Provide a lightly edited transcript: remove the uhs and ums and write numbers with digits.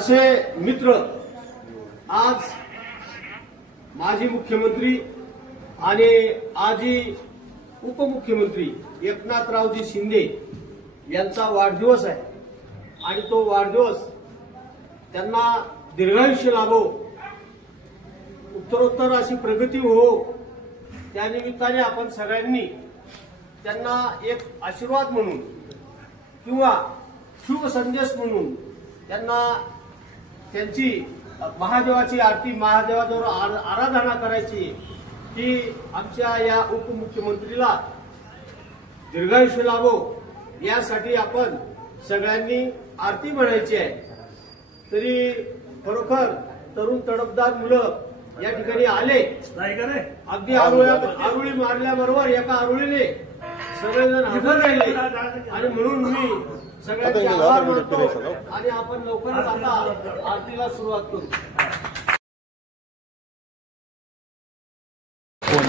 असे मित्र आज माजी मुख्यमंत्री आणि आजी उपमुख्यमंत्री एकनाथरावजी शिंदे यांचा वाढदिवस आहे आणि तो वाढदिवस त्यांना दीर्घायुष्य लाभो, उत्तरोत्तर अशी प्रगती हो, त्या निमित्ताने आपण सगळ्यांनी त्यांना एक आशीर्वाद म्हणून किंवा शुभ संदेश म्हणून त्यांना त्यांची महादेवाची आरती, महादेवाजवळ आराधना करायची की आमच्या या उपमुख्यमंत्रीला दीर्घायुष्य लाभो यासाठी आपण सगळ्यांनी आरती म्हणायची आहे। तरी खरोखर तरुण तडफदार मुलं या ठिकाणी आले, अगदी आरुळी मारल्याबरोबर एका आरुळीने सगळेजण हजर राहिले आणि म्हणून मी सगळ्यांचे आभार मानतो आणि आपण लवकरच आता आरतीला सुरुवात करू। फोन